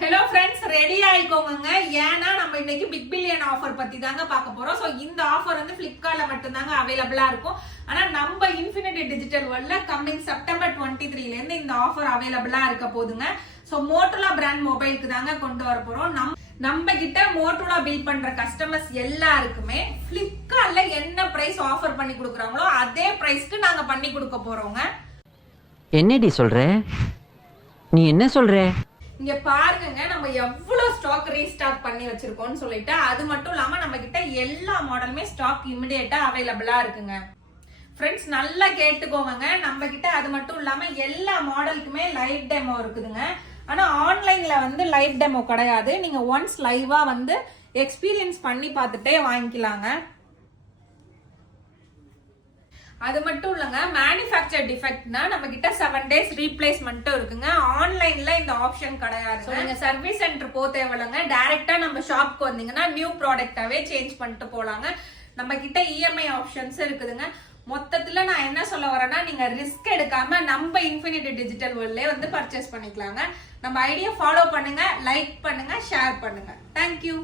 Hello friends, ready ஆயிக்கோங்க. ஏன்னா நம்ம இன்னைக்கு பிக் பில்லியன் ஆஃபர் பத்தி தாங்க பார்க்க போறோம். ஸோ இந்த ஆஃபர் வந்து பிளிப்கார்ட்ல மட்டும்தாங்க அவைலபிளா இருக்கும். ஆனா நம்ம இன்ஃபினிட்டி டிஜிட்டல் வேர்ல்ட்ல கம்மிங் செப்டம்பர் 23 இருந்து இந்த ஆஃபர் அவைலபிளா இருக்க போதுங்க. ஸோ மோட்டோலா பிராண்ட் மொபைலுக்கு தாங்க கொண்டு வர போறோம். நம்ம கிட்ட மோட்டோலா பில் பண்ற கஸ்டமர்ஸ் எல்லாருக்குமே பிளிப்கார்ட்ல என்ன பிரைஸ் ஆஃபர் பண்ணி கொடுக்குறாங்களோ அதே பிரைஸ்க்கு நாங்க பண்ணி கொடுக்க போறோங்க. என்னடி சொல்ற? நீ என்ன சொல்ற? இங்க பாருங்க, நம்ம எவ்வளவு ஸ்டாக் ரீஸ்டாக் பண்ணி வச்சிருக்கோம்னு சொல்லிட்டு, அது மட்டும் இல்லாம நம்ம கிட்ட எல்லா மாடலுமே ஸ்டாக் இமிடியேட்டா அவைலபிளா இருக்குங்க. ஃப்ரெண்ட்ஸ் நல்லா கேட்டுக்கோங்க, நம்ம கிட்ட அது மட்டும் இல்லாம எல்லா மாடலுக்குமே லைவ் டெமோ இருக்குதுங்க. ஆனா ஆன்லைன்ல வந்து லைவ் டெமோ கிடையாது. நீங்க ஒன்ஸ் லைவா வந்து எக்ஸ்பீரியன்ஸ் பண்ணி பார்த்துட்டே வாங்கிக்கலாங்க. அது மட்டும் இல்லங்க, மேனுஃபேக்சர் டிஃபெக்ட்னா நம்ம கிட்ட 7 days ரீப்ளேஸ்மெண்ட்டும் இருக்குங்க. ஆன்லைன்ல இந்த ஆப்ஷன் கிடையாது. நீங்க சர்வீஸ் சென்டர் போ தேவையில்லைங்க, டைரக்டா நம்ம ஷாப்க்கு வந்தீங்கன்னா நியூ ப்ராடக்டாவே சேஞ்ச் பண்ணிட்டு போலாங்க. நம்ம கிட்ட இஎம்ஐ ஆப்ஷன்ஸ் இருக்குதுங்க. மொத்தத்துல நான் என்ன சொல்ல வரேன்னா, நீங்க ரிஸ்க் எடுக்காம நம்ம இன்ஃபினிட்டி டிஜிட்டல் வேர்ல்ட்லயே வந்து பர்ச்சேஸ் பண்ணிக்கலாங்க. நம்ம ஐடியா ஃபாலோ பண்ணுங்க, லைக் பண்ணுங்க, ஷேர் பண்ணுங்க. தேங்க்யூ.